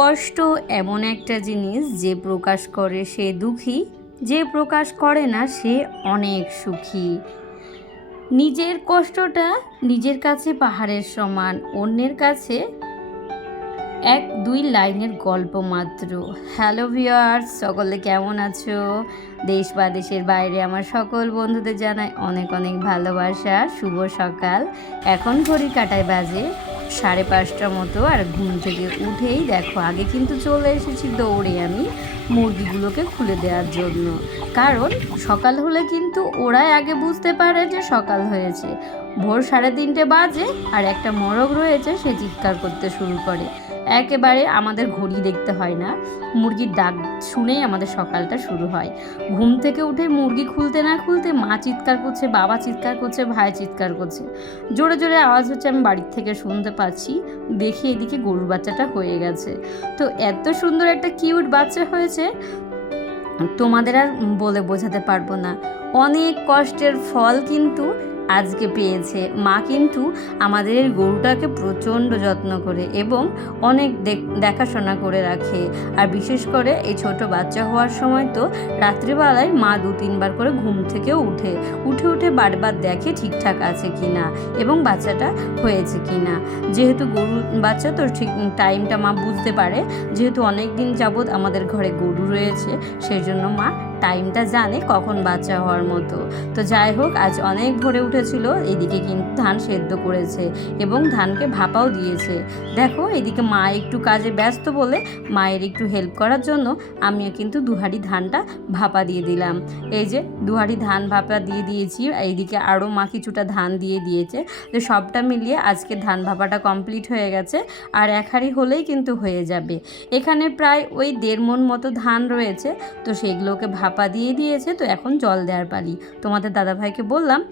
কষ্ট এমন একটা জিনিস যে প্রকাশ করে সে দুঃখী, যে প্রকাশ করে না সে অনেক সুখী। নিজের কষ্টটা নিজের কাছে পাহাড়ের সমান, অন্যের কাছে এক দুই লাইনের গল্প মাত্র। হ্যালো ভিওয়ার্স সকলে কেমন আছো? দেশ বা দেশের বাইরে আমার সকল বন্ধুদের জানাই অনেক অনেক ভালোবাসা, শুভ সকাল। এখন ঘড়ি কাটায় বাজে সাড়ে পাঁচটা মতো আর ঘুম থেকে উঠেই দেখো, আগে কিন্তু চলে এসেছি দৌড়ে আমি মুরগিগুলোকে খুলে দেওয়ার জন্য। কারণ সকাল হলে কিন্তু ওরাই আগে বুঝতে পারে যে সকাল হয়েছে। ভোর সাড়ে তিনটে বাজে আর একটা মোরগ রয়েছে, সে চিৎকার করতে শুরু করে। একেবারে আমাদের ঘড়ি দেখতে হয় না। মুরগির ডাক শুনেই আমাদের সকালটা শুরু হয়। ঘুম থেকে উঠে মুরগি খুলতে না খুলতে মা চিৎকার করছে, বাবা চিৎকার করছে, ভাই চিৎকার করছে। জোরে জোরে আওয়াজ হচ্ছে আমি বাড়ির থেকে শুনতে পাচ্ছি, দেখি এদিকে গরুর বাচ্চাটা হয়ে গেছে। তো এত সুন্দর একটা কিউট বাচ্চা হয়েছে, তোমাদের আর বলে বোঝাতে পারব না। অনেক কষ্টের ফল কিন্তু আজকে পেয়েছে। মা কিন্তু আমাদের এই গরুটাকে প্রচণ্ড যত্ন করে এবং অনেক দেখ- দেখাশোনা করে রাখে। আর বিশেষ করে এই ছোট বাচ্চা হওয়ার সময় তো রাত্রিবেলায় মা দু তিনবার করে ঘুম থেকেও উঠে উঠে উঠে বারবার দেখে ঠিকঠাক আছে কি না এবং বাচ্চাটা হয়েছে কি না যেহেতু গরু, বাচ্চা তো ঠিক টাইমটা মা বুঝতে পারে। যেহেতু অনেক দিন যাবৎ আমাদের ঘরে গরু রয়েছে সেই জন্য মা টাইমটা জানে কখন বাচ্চা হওয়ার মতো। তো যাই হোক, আজ অনেক ভোরে উঠেছিল, এদিকে কিন্তু ধান সেদ্ধ করেছে এবং ধানকে ভাপাও দিয়েছে। দেখো, এদিকে মা একটু কাজে ব্যস্ত বলে মায়ের একটু হেল্প করার জন্য আমিও কিন্তু দুহারি ধানটা ভাপা দিয়ে দিলাম। এই যে দুহারি ধান ভাপা দিয়ে দিয়েছি এইদিকে আরও মা কিছুটা ধান দিয়ে দিয়েছে। তো সবটা মিলিয়ে আজকে ধান ভাপাটা কমপ্লিট হয়ে গেছে, আর এক হাঁড়ি হলেই কিন্তু হয়ে যাবে। এখানে প্রায় ওই দেড় মন মতো ধান রয়েছে, তো সেগুলোকে ভাপা দিয়ে দিয়েছে, তো এখন জল দেওয়ার পালি। তোমাদের দাদাভাইকে বললাম,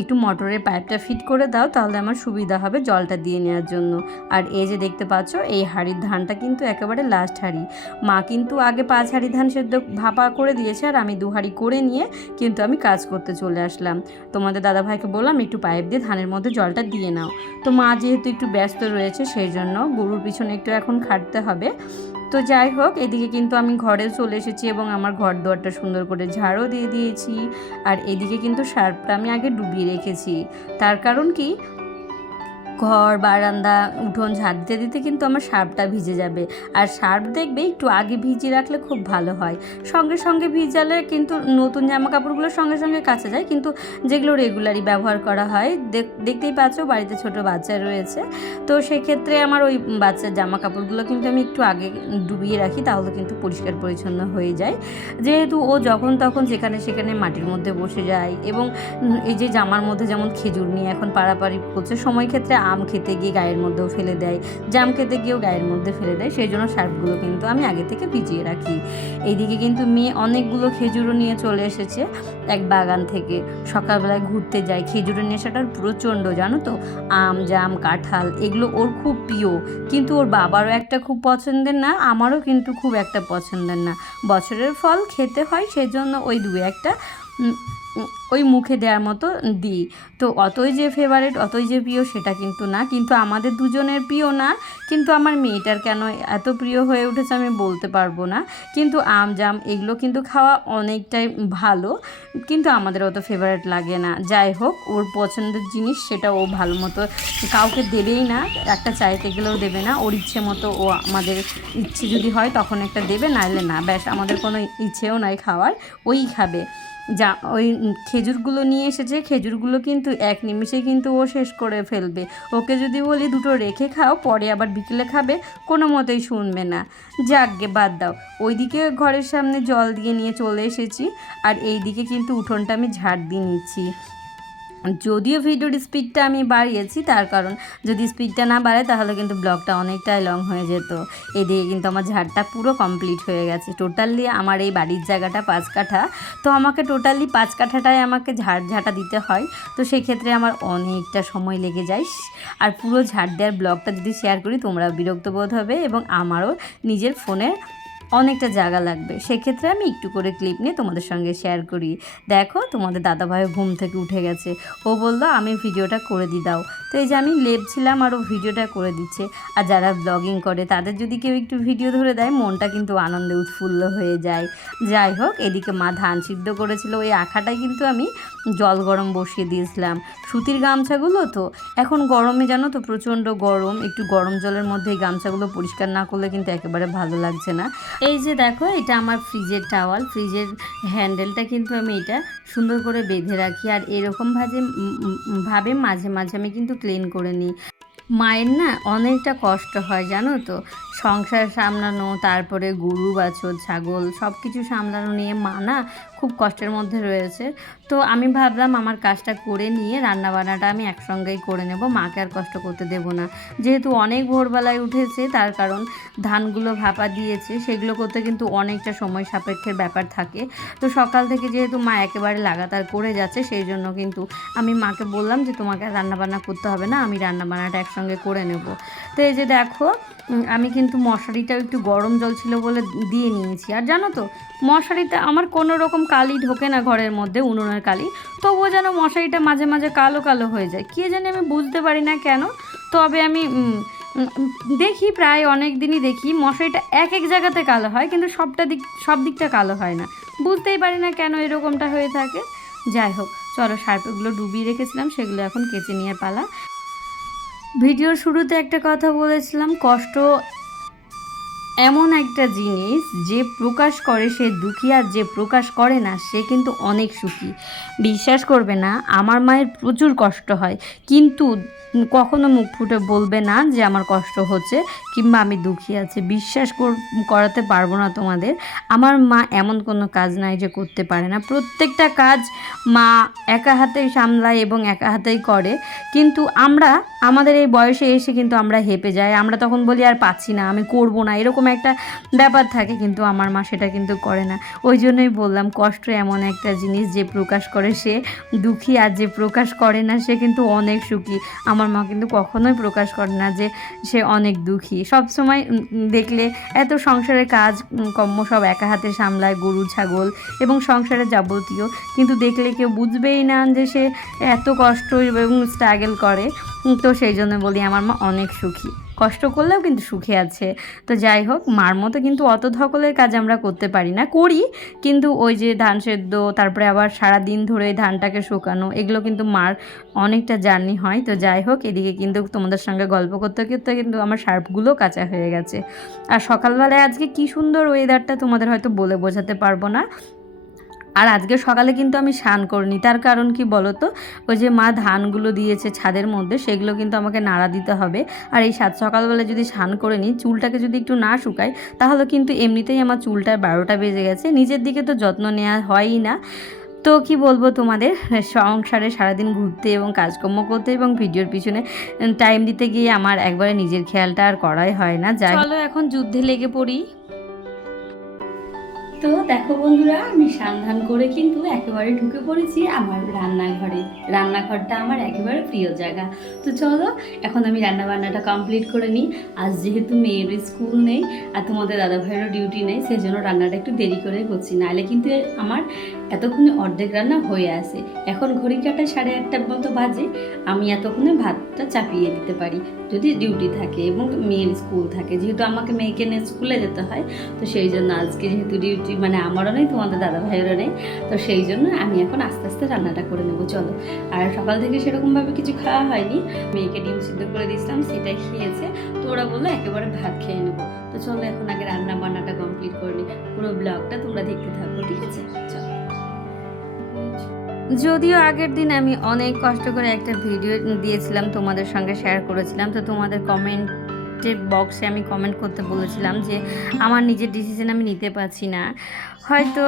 একটু মোটরের পাইপটা ফিট করে দাও, তাহলে আমার সুবিধা হবে জলটা দিয়ে নেওয়ার জন্য। আর এই যে দেখতে পাচ্ছ, এই হাঁড়ির ধানটা কিন্তু একেবারে লাস্ট হাঁড়ি। মা কিন্তু আগে পাঁচ হাঁড়ি ধান সেদ্ধ ভাপা করে দিয়েছে, আর আমি দু হাঁড়ি করে নিয়ে কিন্তু আমি কাজ করতে চলে আসলাম। তোমাদের দাদাভাইকে বললাম, একটু পাইপ দিয়ে ধানের মধ্যে জলটা দিয়ে নাও। তো মা যেহেতু একটু ব্যস্ত রয়েছে, সেই জন্য গরুর পিছনে একটু এখন খাটতে হবে। তো যাই হোক, এদিকে কিন্তু আমি ঘরে চলে এসেছি এবং আমার ঘর দোয়ারটা সুন্দর করে ঝাড়ও দিয়ে দিয়েছি। আর এদিকে কিন্তু সার্পটা আমি আগে ডুবিয়ে রেখেছি। তার কারণ কি? ঘর, বারান্দা, উঠোন ঝাড় দিতে দিতে কিন্তু আমার সার্ফটা ভিজে যাবে। আর সার্ফ দেখবে একটু আগে ভিজিয়ে রাখলে খুব ভালো হয়। সঙ্গে সঙ্গে ভিজালে কিন্তু নতুন জামা কাপড়গুলো সঙ্গে সঙ্গে কাচা যায়। কিন্তু যেগুলো রেগুলারই ব্যবহার করা হয়, দেখ- দেখতেই পাচ্ছ বাড়িতে ছোট বাচ্চা রয়েছে। তো সেক্ষেত্রে আমার ওই বাচ্চার জামা কাপড়গুলো কিন্তু আমি একটু আগে ডুবিয়ে রাখি, তাহলে কিন্তু পরিষ্কার পরিচ্ছন্ন হয়ে যায়। যেহেতু ও যখন তখন যেখানে সেখানে মাটির মধ্যে বসে যায় এবং এই যে জামার মধ্যে যেমন খেজুর নিয়ে এখন পাড়াপাড়ি করছে, সময় ক্ষেত্রে আম খেতে গিয়ে গায়ের মধ্যেও ফেলে দেয়, জাম খেতে গিয়েও গায়ের মধ্যে ফেলে দেয়, সেই জন্য সার্ফগুলো কিন্তু আমি আগে থেকে ভিজিয়ে রাখি। এইদিকে কিন্তু মেয়ে অনেকগুলো খেজুরও নিয়ে চলে এসেছে এক বাগান থেকে। সকালবেলায় ঘুরতে যায়, খেজুরের নেশাটার প্রচণ্ড জানো তো? আম, জাম, কাঁঠাল, এগুলো ওর খুব প্রিয়। কিন্তু ওর বাবারও একটা খুব পছন্দের না, আমারও কিন্তু খুব একটা পছন্দের না। বছরের ফল খেতে হয়, সেজন্য ওই দু একটা ওই মুখে দেওয়ার মতো দিই। তো অতই যে ফেভারেট অতই যে প্রিয় সেটা কিন্তু না। কিন্তু আমাদের দুজনের প্রিয় না। কিন্তু আমার মেয়েটার কেন এত প্রিয় হয়ে উঠেছে আমি বলতে পারব না। কিন্তু আম জাম এগুলো কিন্তু খাওয়া অনেকটাই ভালো। কিন্তু আমাদের অত ফেভারেট লাগে না। যাই হোক, ওর পছন্দের জিনিস সেটা ও ভালো মতো কাউকে দেবেই না। একটা চাইতে গেলেও দেবে না। ওর ইচ্ছে মতো ও আমাদের ইচ্ছে যদি হয় তখন একটা দেবে। নাহলে না। ব্যাস, আমাদের কোনো ইচ্ছেও নাই খাওয়ার। ওই খাবে। যা, ওই খেজুরগুলো নিয়ে এসেছে। খেজুরগুলো কিন্তু এক নিমিষে কিন্তু ও শেষ করে ফেলবে। ওকে যদি বলি দুটো রেখে খাও, পরে আবার বিকেলে খাবে, কোনো মতেই শুনবে না। যাকগে, বাদ দাও। ওইদিকে ঘরের সামনে জল দিয়ে নিয়ে চলে এসেছি। আর এই দিকে কিন্তু উঠোনটা আমি ঝাড় দিয়ে নিচ্ছি। যদিও ভিডিওর স্পিডটা আমি বাড়িয়েছি, তার কারণ যদি স্পিডটা না বাড়ে তাহলে কিন্তু ব্লগটা অনেকটাই লং হয়ে যেত। এদিকে কিন্তু আমার ঝাড়টা পুরো কমপ্লিট হয়ে গেছে। টোটালি আমার এই বাড়ির জায়গাটা পাঁচ কাঠা। তো আমাকে টোটালি পাঁচ কাঠাটায় আমাকে ঝাড়, ঝাঁটা দিতে হয়। তো সেক্ষেত্রে আমার অনেকটা সময় লেগে যায়। আর পুরো ঝাড় দেওয়ার ব্লগটা যদি শেয়ার করি তোমরা বিরক্ত বোধ হবে এবং আমারও নিজের ফোনের অনেকটা জায়গা লাগবে। সেক্ষেত্রে আমি একটু করে ক্লিপ নিয়ে তোমাদের সঙ্গে শেয়ার করি। দেখো, তোমাদের দাদাভাই ঘুম থেকে উঠে গেছে। ও বলল, আমি ভিডিওটা করে দি দাও। তো এই যে আমি লেপছিলাম আর ও ভিডিওটা করে দিচ্ছে। আর যারা ব্লগিং করে, তাদের যদি কেউ একটু ভিডিও ধরে দেয়, মনটা কিন্তু আনন্দে উৎফুল্ল হয়ে যায়। যাই হোক, এদিকে মা ধান সিদ্ধ করেছিল। ওই আখাটাই কিন্তু আমি জল গরম বসিয়ে দিয়েছিলাম। সুতির গামছাগুলো তো, এখন গরমে জানো তো প্রচণ্ড গরম। একটু গরম জলের মধ্যে এই গামছাগুলো পরিষ্কার না করলে কিন্তু একেবারে ভালো লাগছে না। এই যে দেখো, এটা আমার ফ্রিজের টাওয়াল। ফ্রিজের হ্যান্ডেলটা কিন্তু আমি এটা সুন্দর করে বেঁধে রাখি। আর এরকম ভাবে ভাবে মাঝে মাঝে আমি কিন্তু ক্লিন করে নিই। মায়ের না অনেকটা কষ্ট হয়, জানো তো? সংসার সামলানো, তারপরে গরু, বাছর, ছাগল সব কিছু সামলানো নিয়ে মা না খুব কষ্টের মধ্যে রয়েছে। তো আমি ভাবলাম আমার কাজটা করে নিয়ে রান্নাবান্নাটা আমি একসঙ্গেই করে নেব, মাকে আর কষ্ট করতে দেব না। যেহেতু অনেক ভোরবেলায় উঠেছে, তার কারণ ধানগুলো ভাপা দিয়েছে, সেগুলো করতে কিন্তু অনেকটা সময় সাপেক্ষের ব্যাপার থাকে। তো সকাল থেকে যেহেতু মা একেবারে লাগাতার করে যাচ্ছে, সেই জন্য কিন্তু আমি মাকে বললাম যে, তোমাকে রান্নাবান্না করতে হবে না, আমি রান্নাবান্নাটা একসঙ্গে করে নেব। তো এই যে দেখো আমি কিন্তু মশারিটাও একটু গরম জল ছিল বলে দিয়ে নিয়েছি। আর জানো তো মশারিতে আমার কোনো রকম কালি ঢোকে না ঘরের মধ্যে, উনুনের কালি। তবুও যেন মশারিটা মাঝে মাঝে কালো কালো হয়ে যায়। কে জানি আমি বুঝতে পারি না কেন। তবে আমি দেখি প্রায় অনেক দিনই দেখি মশারিটা এক এক জায়গাতে কালো হয়, কিন্তু সবটা দিক, সব দিকটা কালো হয় না। বুঝতেই পারি না কেন এরকমটা হয়ে থাকে। যাই হোক, চলো সার্পেগুলো ডুবিয়ে রেখেছিলাম, সেগুলো এখন কেচে নিয়ে পালা। ভিডিওর শুরুতে একটা কথা বলেছিলাম, কষ্ট এমন একটা জিনিস যে প্রকাশ করে সে দুঃখী আর যে প্রকাশ করে না, সে কিন্তু অনেক সুখী। বিশ্বাস করবে না, আমার মায়ের প্রচুর কষ্ট হয়। কিন্তু কখনো মুখ ফুটে বলবে না যে আমার কষ্ট হচ্ছে কিংবা আমি দুঃখী আছি। বিশ্বাস কর- করাতে পারব না তোমাদের। আমার মা এমন কোনো কাজ নাই যে করতে পারে না। প্রত্যেকটা কাজ মা একা হাতেই সামলায় এবং একা হাতেই করে। কিন্তু আমরা, আমাদের এই বয়সে এসে কিন্তু আমরা হেপে যাই। আমরা তখন বলি, আর পাচ্ছি না, আমি করব না। এরকম একটা ব্যাপার থাকে, কিন্তু আমার মা সেটা কিন্তু করে না। ওই জন্যই বললাম, কষ্ট এমন একটা জিনিস যে প্রকাশ করে সে দুঃখী আর যে প্রকাশ করে না সে কিন্তু অনেক সুখী। আমার মা কিন্তু কখনোই প্রকাশ করে না যে সে অনেক দুঃখী। সব সময় দেখলে এত সংসারের কাজ কর্ম সব একা হাতে সামলায় গরু, ছাগল এবং সংসারের যাবতীয়। কিন্তু দেখলে কেউ বুঝবেই না যে সে এত কষ্ট এবং স্ট্রাগল করে। তো সেই জন্য বলি আমার মা অনেক সুখী। কষ্ট করলেও কিন্তু সুখে আছে। তো যাই হোক, মার মতো কিন্তু অত ধকলের কাজ আমরা করতে পারি না। করি, কিন্তু ওই যে ধান সেদ্ধ, তারপরে আবার সারা দিন ধরে ধানটাকে শুকানো, এগুলো কিন্তু মার অনেকটা জার্নি হয়। তো যাই হোক, এদিকে কিন্তু তোমাদের সঙ্গে গল্প করতে করতে কিন্তু আমার শার্পগুলো কাঁচা হয়ে গেছে। আর সকালবেলায় আজকে কি সুন্দর ওয়েদারটা তোমাদের হয়তো বলে বোঝাতে পারব না। আর আজকে সকালে কিন্তু আমি স্নান করিনি। তার কারণ কি বলো তো ওই যে মা ধানগুলো দিয়েছে ছাদের মধ্যে, সেগুলো কিন্তু আমাকে নাড়া দিতে হবে। আর এই সাত সকালবেলা যদি স্নান করে নিই, চুলটাকে যদি একটু না শুকাই তাহলে কিন্তু এমনিতেই আমার চুলটার বারোটা বেজে গেছে। নিজের দিকে তো যত্ন নেওয়া হয়ই না। তো কি বলব তোমাদের? সংসারে সারাদিন ঘুরতে এবং কাজকর্ম করতে এবং ভিডিওর পিছনে টাইম দিতে গিয়ে আমার একবারে নিজের খেয়ালটা আর করাই হয় না। যাই চলো এখন যুদ্ধে লেগে পড়ি। তো দেখো বন্ধুরা, আমি সন্ধান করে কিন্তু একেবারে ঢুকে পড়েছি আমার রান্নাঘরে। রান্নাঘরটা আমার একেবারে প্রিয় জায়গা। তো চলো, এখন আমি রান্না বান্নাটা কমপ্লিট করে নিই। আজ যেহেতু মেয়ের স্কুল নেই আর তোমাদের দাদা ভাইয়েরও ডিউটি নেই সেই জন্য রান্নাটা একটু দেরি করে করছি। নাহলে কিন্তু আমার এতক্ষণে অর্ধেক রান্না হয়ে আসে এখন ঘড়ি কাটা সাড়ে আটটার মতো বাজে। আমি এতক্ষণে ভাতটা চাপিয়ে দিতে পারি। যদি ডিউটি থাকে এবং মেয়ের স্কুল থাকে, যেহেতু আমাকে মেয়েকে নিয়ে স্কুলে যেতে হয়, তো সেই জন্য আজকে যেহেতু ডিউটি মানে আমারও নেই, তোমাদের দাদা ভাইয়েরও নেই, তো সেই জন্য আমি এখন আস্তে আস্তে রান্নাটা করে নেব, চলো। আর সকাল থেকে সেরকমভাবে কিছু খাওয়া হয়নি। মেয়েকে ডিম সিদ্ধ করে দিয়েছিলাম, সেটাই খেয়েছে। তো ওরা বলল একেবারে ভাত খেয়ে নেব। তো চলো এখন আগে রান্না বান্নাটা কমপ্লিট করে নিই পুরো ব্লগটা তোমরা দেখতে থাকো, ঠিক আছে? যদিও আগের দিন আমি অনেক কষ্ট করে একটা ভিডিও দিয়েছিলাম, তোমাদের সঙ্গে শেয়ার করেছিলাম। তো তোমাদের কমেন্টের বক্সে আমি কমেন্ট করতে বলেছিলাম যে, আমার নিজের ডিসিশন আমি নিতে পারছি না। হয়তো,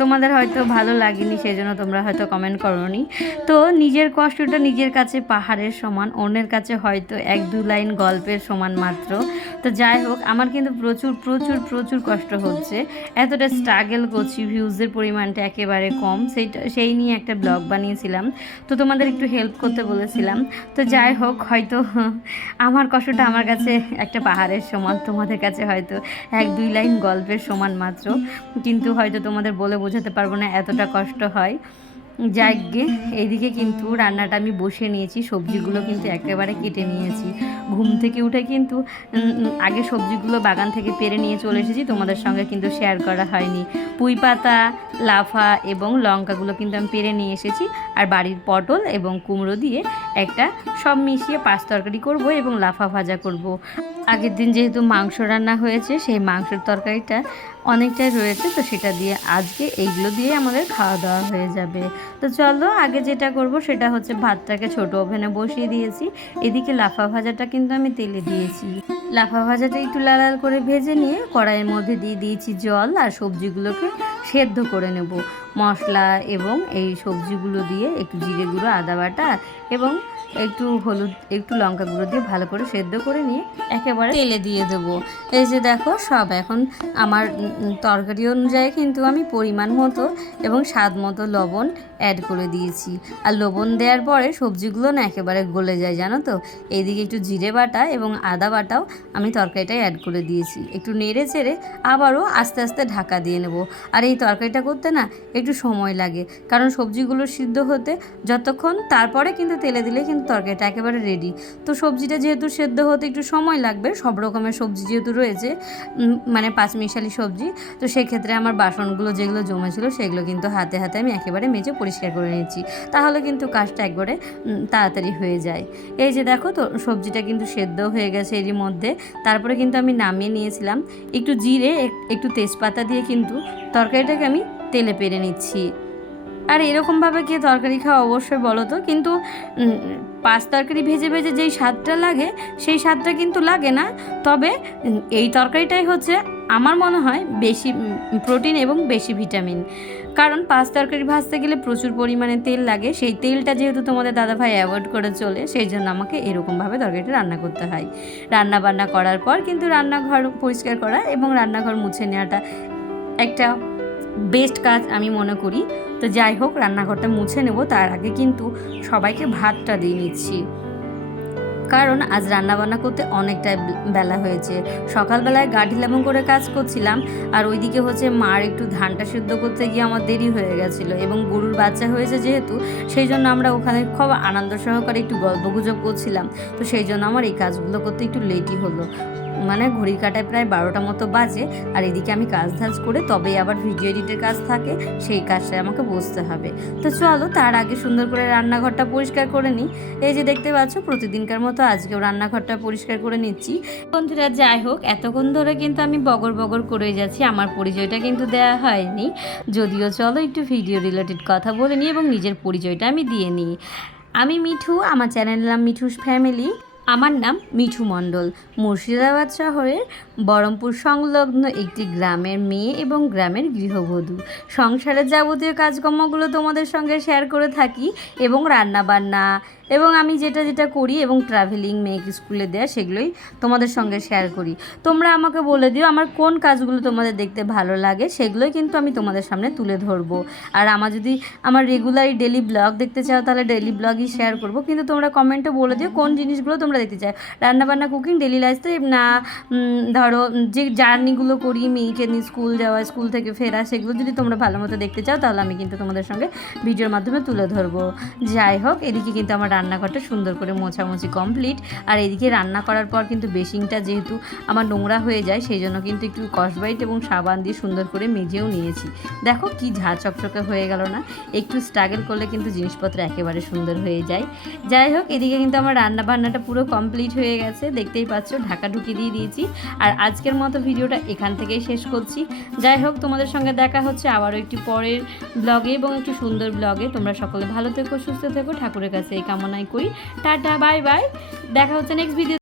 তোমাদের হয়তো ভালো লাগেনি সেই জন্য তোমরা হয়তো কমেন্ট করোনি। তো নিজের কষ্টটা নিজের কাছে পাহাড়ের সমান, অন্যের কাছে হয়তো এক দু লাইন গল্পের সমান মাত্র। তো যাই হোক, আমার কিন্তু প্রচুর প্রচুর প্রচুর কষ্ট হচ্ছে। এতটা স্ট্রাগল করছি ভিউজের পরিমাণটা একেবারে কম। সেইটা, সেই নিয়ে একটা ব্লগ বানিয়েছিলাম। তো তোমাদের একটু হেল্প করতে বলেছিলাম। তো যাই হোক, হয়তো আমার কষ্টটা আমার কাছে একটা পাহাড়ের সমান, তোমাদের কাছে হয়তো এক দুই লাইন গল্পের সমান মাত্র। কিন্তু হয়তো তোমাদের বলে বোঝাতে পারব না এতটা কষ্ট হয়। যাইগে এইদিকে কিন্তু রান্নাটা আমি বসে নিয়েছি, সবজিগুলো কিন্তু একেবারে কেটে নিয়েছি। ঘুম থেকে উঠে কিন্তু আগে সবজিগুলো বাগান থেকে পেরে নিয়ে চলে এসেছি, তোমাদের সঙ্গে কিন্তু শেয়ার করা হয়নি। পুঁই পাতা, লাফা এবং লঙ্কাগুলো কিন্তু আমি পেরে নিয়ে এসেছি, আর বাড়ির পটল এবং কুমড়ো দিয়ে একটা সব মিশিয়ে পাঁচ তরকারি করব এবং লাফা ভাজা করব। আগের দিন যেহেতু মাংস রান্না হয়েছে, সেই মাংসের তরকারিটা অনেকটাই রয়েছে, তো সেটা দিয়ে আজকে এইগুলো দিয়ে আমাদের খাওয়া দাওয়া হয়ে যাবে। তো চলো, আগে যেটা করব সেটা হচ্ছে ভাতটাকে ছোট ওভেনে বসিয়ে দিয়েছি। এদিকে লাফা ভাজাটা কিন্তু আমি তেলে দিয়েছি। লাফা ভাজাটা একটু লাল লাল করে ভেজে নিয়ে কড়াইয়ের মধ্যে দিয়ে দিয়েছি জল আর সবজিগুলোকে সেদ্ধ করে নেব। মশলা এবং এই সবজিগুলো দিয়ে একটু জিরে গুঁড়ো, আদা বাটা এবং একটু হলুদ, একটু লঙ্কা গুঁড়ো দিয়ে ভালো করে সেদ্ধ করে নিয়ে একেবারে তেলে দিয়ে দেবো। এই যে দেখো, সব এখন আমার তরকারি অনুযায়ী কিন্তু আমি পরিমাণ মতো এবং স্বাদ মতো লবণ অ্যাড করে দিয়েছি। আর লবণ দেওয়ার পরে সবজিগুলো না একেবারে গলে যায়, জানো তো? এইদিকে একটু জিরে বাটা এবং আদা বাটাও আমি তরকারিটায় অ্যাড করে দিয়েছি। একটু নেড়ে চেড়ে আবারও আস্তে আস্তে ঢাকা দিয়ে নেব। আর এই তরকারিটা করতে না একটু সময় লাগে, কারণ সবজিগুলো সিদ্ধ হতে যতক্ষণ তারপরে কিন্তু তেলে দিলে কিন্তু তরকারিটা একেবারে রেডি তো সবজিটা যেহেতু সেদ্ধ হতে একটু সময় লাগবে, সব রকমের সবজি যেহেতু রয়েছে মানে পাঁচমিশালি সবজি তো সেক্ষেত্রে আমার বাসনগুলো যেগুলো জমেছিল সেগুলো কিন্তু হাতে হাতে আমি একেবারে মেজে পরিষ্কার করে নিচ্ছি। তাহলে কিন্তু কাজটা একবারে তাড়াতাড়ি হয়ে যায়। এই যে দেখো তো, সবজিটা কিন্তু সেদ্ধ হয়ে গেছে এরই মধ্যে। তারপরে কিন্তু আমি নামিয়ে নিয়েছিলাম। একটু জিরে একটু তেজপাতা দিয়ে কিন্তু তরকারিটাকে আমি তেলে পেরে নিচ্ছি। আর এরকমভাবে কে তরকারি খাওয়া অবশ্যই বলো তো, কিন্তু পাঁচ তরকারি ভেজে ভেজে যেই স্বাদটা লাগে, সেই স্বাদটা কিন্তু লাগে না। তবে এই তরকারিটাই হচ্ছে আমার মনে হয় বেশি প্রোটিন এবং বেশি ভিটামিন। কারণ পাঁচ তরকারি ভাজতে গেলে প্রচুর পরিমাণে তেল লাগে। সেই তেলটা যেহেতু তোমাদের দাদাভাই অ্যাভয়েড করে চলে, সেই জন্য আমাকে এরকমভাবে তরকারিটা রান্না করতে হয়। রান্না বান্না করার পর কিন্তু রান্নাঘর পরিষ্কার করা এবং রান্নাঘর মুছে নেওয়াটা একটা বেস্ট কাজ আমি মনে করি। তো যাই হোক, রান্নাঘরটা মুছে নেব, তার আগে কিন্তু সবাইকে ভাতটা দিয়ে নিচ্ছি। কারণ আজ রান্নাবান্না করতে অনেকটাই বেলা হয়েছে। সকালবেলায় গা ঢিলামো করে কাজ করছিলাম, আর ওইদিকে হচ্ছে মার একটু ধানটা সিদ্ধ করতে গিয়ে আমার দেরি হয়ে গেছিল এবং গরুর বাচ্চা হয়েছে যেহেতু, সেই জন্য আমরা ওখানে খুব আনন্দ সহকারে একটু গল্প গুজব করছিলাম। তো সেই জন্য আমার এই কাজগুলো করতে একটু লেটই হলো। মানে ঘড়ির কাটায় প্রায় বারোটা মতো বাজে, আর এদিকে আমি কাজ ধাজ করে তবেই আবার ভিডিও এডিটের কাজ থাকে, সেই কাজটায় আমাকে বসতে হবে। তো চলো, তার আগে সুন্দর করে রান্নাঘরটা পরিষ্কার করে নিই। এই যে দেখতে পাচ্ছ, প্রতিদিনকার মতো আজকেও রান্নাঘরটা পরিষ্কার করে নিচ্ছি। বন্ধুরা, যাই হোক, এতক্ষণ ধরে কিন্তু আমি বগর বগর করে যাচ্ছি, আমার পরিচয়টা কিন্তু দেওয়া হয়নি। যদিও চলো, একটু ভিডিও রিলেটেড কথা বলে নিই এবং নিজের পরিচয়টা আমি দিয়ে নিই। আমি মিঠু, আমার চ্যানেল নাম মিঠুস ফ্যামিলি। আমার নাম মিঠু মণ্ডল। মুর্শিদাবাদ শহরের বহরমপুর সংলগ্ন একটি গ্রামের মেয়ে এবং গ্রামের গৃহবধূ। সংসারের যাবতীয় কাজকর্মগুলো তোমাদের সঙ্গে শেয়ার করে থাকি এবং রান্নাবান্না এবং আমি যেটা যেটা করি এবং ট্রাভেলিং মেয়েকে স্কুলে দেয়া সেগুলোই তোমাদের সঙ্গে শেয়ার করি। তোমরা আমাকে বলে দিও আমার কোন কাজগুলো তোমাদের দেখতে ভালো লাগে, সেগুলোই কিন্তু আমি তোমাদের সামনে তুলে ধরবো। আর আমার যদি আমার রেগুলারই ডেলি ব্লগ দেখতে চাও তাহলে ডেলি ব্লগই শেয়ার করব। কিন্তু তোমরা কমেন্টে বলে দিও কোন জিনিসগুলো তোমরা দেখতে চাও রান্নাবান্না কুকিং ডেলি লাইফে না ধরো, যে জার্নিগুলো করি, মেয়েকে নিয়ে স্কুল যাওয়া স্কুল থেকে ফেরা, সেগুলো যদি তোমরা ভালো মতো দেখতে চাও, তাহলে আমি কিন্তু তোমাদের সঙ্গে ভিডিওর মাধ্যমে তুলে ধরবো। যাই হোক, এদিকে কিন্তু আমার রান্নাঘরটা সুন্দর করে মোছামুছি কমপ্লিট আর এদিকে রান্না করার পর কিন্তু বেসিংটা যেহেতু আমার নোংরা হয়ে যায়, সেই জন্য কিন্তু একটু কসবাইট এবং সাবান দিয়ে সুন্দর করে মেজেও নিয়েছি। দেখো কি ঝা চকচকে হয়ে গেল না? একটু স্ট্রাগল করলে কিন্তু জিনিসপত্র একেবারে সুন্দর হয়ে যায়। যাই হোক, এদিকে কিন্তু আমার রান্না বান্নাটা পুরো কমপ্লিট হয়ে গেছে। দেখতেই পাচ্ছ, ঢাকা ঢুকি দিয়ে দিয়েছি। আর আজকের মতো ভিডিওটা এখান থেকেই শেষ করছি। যাই হোক, তোমাদের সঙ্গে দেখা হচ্ছে আবারও একটি পরের ব্লগে এবং একটি সুন্দর ব্লগে তোমরা সকলে ভালো থেকো, সুস্থ থেকো। ঠাকুরের কাছে এই কামনাই করি। টাটা বাই বাই দেখা হচ্ছে নেক্সট ভিডিও